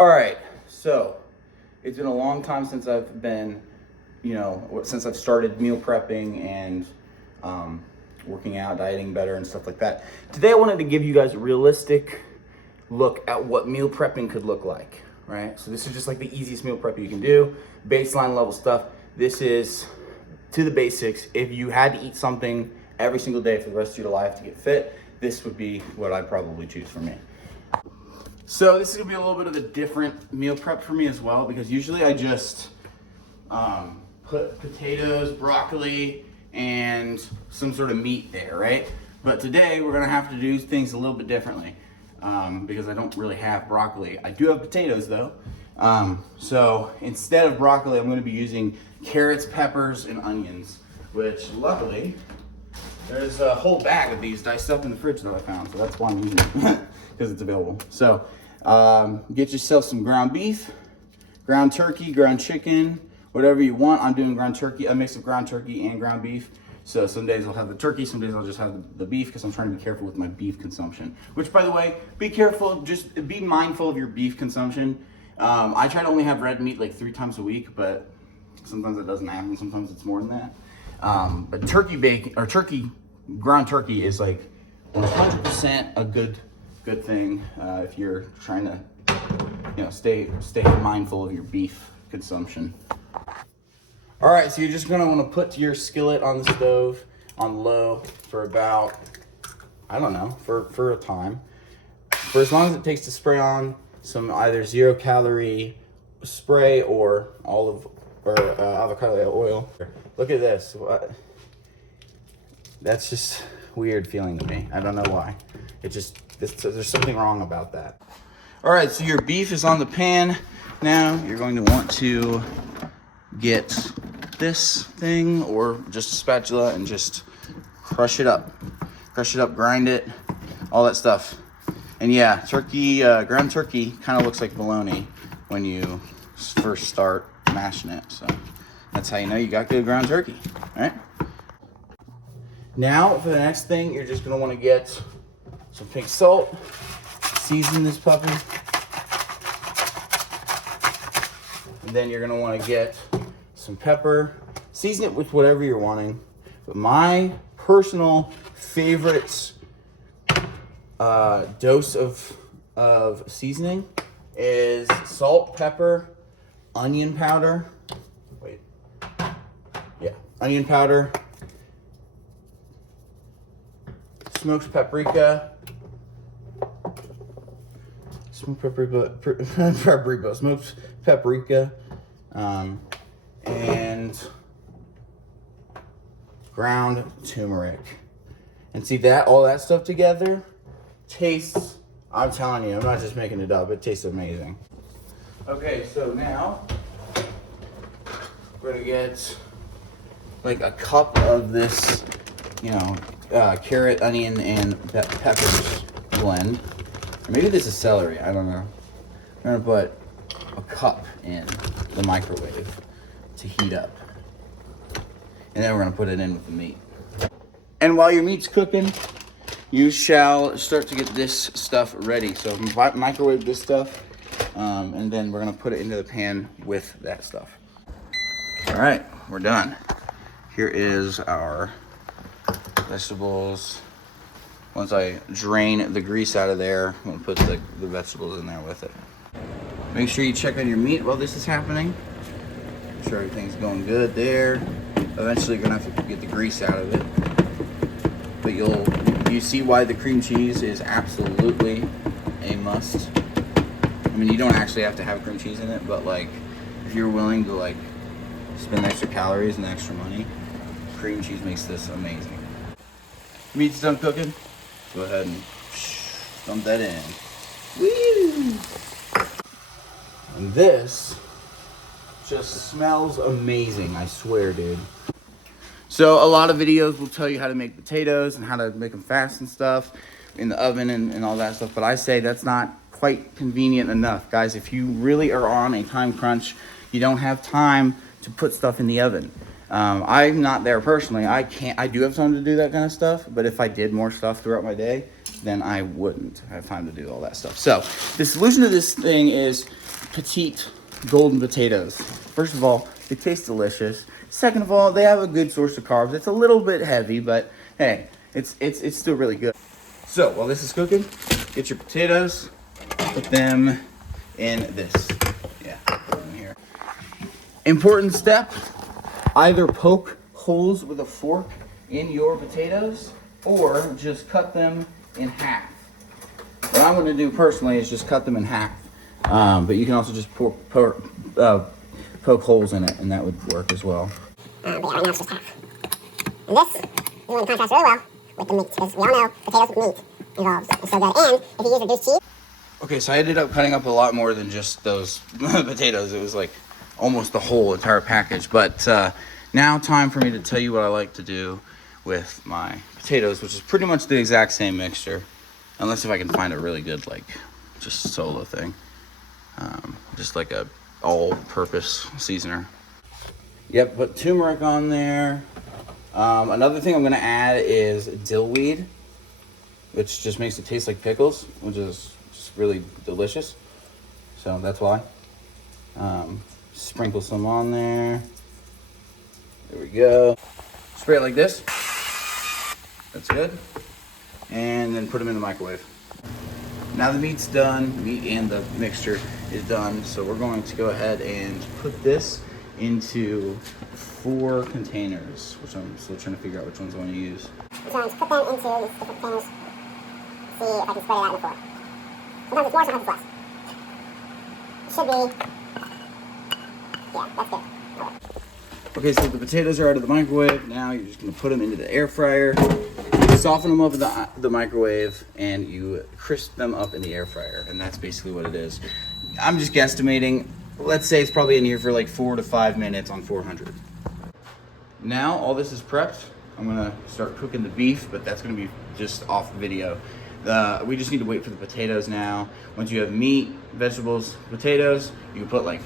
All right, so it's been a long time since I've been, since I've started meal prepping and working out, dieting better and stuff like that. Today I wanted to give you guys a realistic look at what meal prepping could look like, right? So this is just like the easiest meal prep you can do, baseline level stuff. This is to the basics. If you had to eat something every single day for the rest of your life to get fit, this would be what I'd probably choose for me. So this is gonna be a little bit of a different meal prep for me as well, because usually I just put potatoes, broccoli, and some sort of meat there, right? But today we're gonna have to do things a little bit differently because I don't really have broccoli. I do have potatoes though. So instead of broccoli, I'm gonna be using carrots, peppers, and onions, which luckily there's a whole bag of these diced up in the fridge that I found. So that's why I'm using it, because it's available. So get yourself some ground beef, ground turkey, ground chicken, whatever you want. I'm doing ground turkey, a mix of ground turkey and ground beef. So some days I'll have the turkey, some days I'll just have the beef, because I'm trying to be careful with my beef consumption. Which, by the way, be careful, just be mindful of your beef consumption. I try to only have red meat like 3 times a week, but sometimes it doesn't happen, sometimes it's more than that. But turkey bacon, or ground turkey is like 100% a good thing if you're trying to stay mindful of your beef consumption. All right, so you're just gonna want to put your skillet on the stove on low for about, I don't know, for a time, for as long as it takes to spray on some either 0-calorie spray or avocado oil. Look at this. That's just weird feeling to me. I don't know why. There's something wrong about that. All right, so your beef is on the pan. Now you're going to want to get this thing or just a spatula and just crush it up. Grind it, all that stuff. And yeah, ground turkey kind of looks like bologna when you first start mashing it. So that's how you know you got good ground turkey, all right? Now for the next thing, you're just gonna want to get some pink salt, season this puppy, and then you're gonna want to get some pepper, season it with whatever you're wanting. But my personal favorite dose of seasoning is salt, pepper, onion powder. Onion powder, smoked paprika, smoked paprika, and ground turmeric. And see that, all that stuff together tastes, I'm telling you, I'm not just making it up, it tastes amazing. Okay, so now we're gonna get like a cup of this, carrot, onion, and peppers blend. Or maybe this is celery, I don't know. I'm gonna put a cup in the microwave to heat up. And then we're gonna put it in with the meat. And while your meat's cooking, you shall start to get this stuff ready. So microwave this stuff, and then we're gonna put it into the pan with that stuff. All right, we're done. Here is our vegetables. Once I drain the grease out of there, I'm gonna put the vegetables in there with it. Make sure you check on your meat while this is happening. Make sure everything's going good there. Eventually you're gonna have to get the grease out of it. But you see why the cream cheese is absolutely a must. I mean, you don't actually have to have cream cheese in it, but like, if you're willing to spend extra calories and extra money, cream cheese makes this amazing. Meat's done cooking. Go ahead and dump that in. Woo! And this just smells amazing, I swear, dude. So a lot of videos will tell you how to make potatoes and how to make them fast and stuff in the oven and all that stuff, but I say that's not quite convenient enough. Guys, if you really are on a time crunch, you don't have time to put stuff in the oven. I'm not there personally. I do have time to do that kind of stuff, but if I did more stuff throughout my day, then I wouldn't have time to do all that stuff. So the solution to this thing is petite golden potatoes. First of all, they taste delicious. Second of all, they have a good source of carbs. It's a little bit heavy, but hey, it's still really good. So while this is cooking, get your potatoes, put them in this. Yeah, put them in here. Important step, either poke holes with a fork in your potatoes or just cut them in half. What I'm gonna do personally is just cut them in half. But you can also just poke holes in it, and that would work as well. But yeah, right now it's just half. And this is going to contrast really well with the meat, because we all know potatoes with meat involves is so good. And if you use reduced cheese. Okay, so I ended up cutting up a lot more than just those potatoes. It was like almost the whole entire package. But now time for me to tell you what I like to do with my potatoes, which is pretty much the exact same mixture, unless if I can find a really good like just solo thing, just like a all-purpose seasoner. Yep, put turmeric on there. Another thing I'm gonna add is dill weed, which just makes it taste like pickles, which is just really delicious. So that's why. Sprinkle some on there. There we go. Spray it like this. That's good. And then put them in the microwave. Now the meat's done, the meat and the mixture is done. So we're going to go ahead and put this into 4 containers, which I'm still trying to figure out which ones I want to use. I'm trying to put them into these different containers. See if I can spread it out in the floor. Sometimes it's more, sometimes it's less. It should be. Yeah, that's good. Okay, so the potatoes are out of the microwave. Now you're just going to put them into the air fryer. Soften them up in the microwave, and you crisp them up in the air fryer, and that's basically what it is. I'm just guesstimating. Let's say it's probably in here for like 4 to 5 minutes on 400. Now all this is prepped. I'm gonna start cooking the beef, but that's gonna be just off video. We just need to wait for the potatoes now. Once you have meat, vegetables, potatoes, you can put like,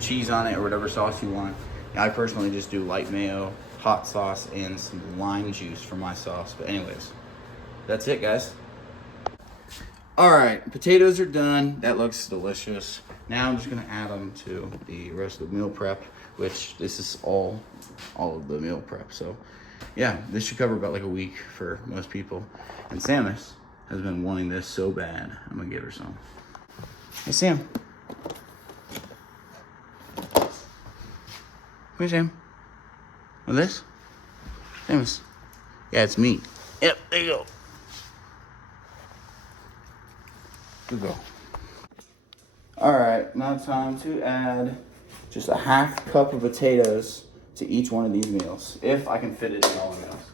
cheese on it or whatever sauce you want. I personally just do light mayo, hot sauce, and some lime juice for my sauce. But anyways, that's it, guys. All right, potatoes are done. That looks delicious. Now I'm just gonna add them to the rest of the meal prep, which this is all of the meal prep. So yeah, this should cover about like a week for most people. And Samus has been wanting this so bad. I'm gonna get her some. Hey, Sam. Come here, Sam. With this? Samus. Yeah, it's meat. Yep, there you go. Good girl. All right, now time to add just a half cup of potatoes to each one of these meals, if I can fit it in all the meals.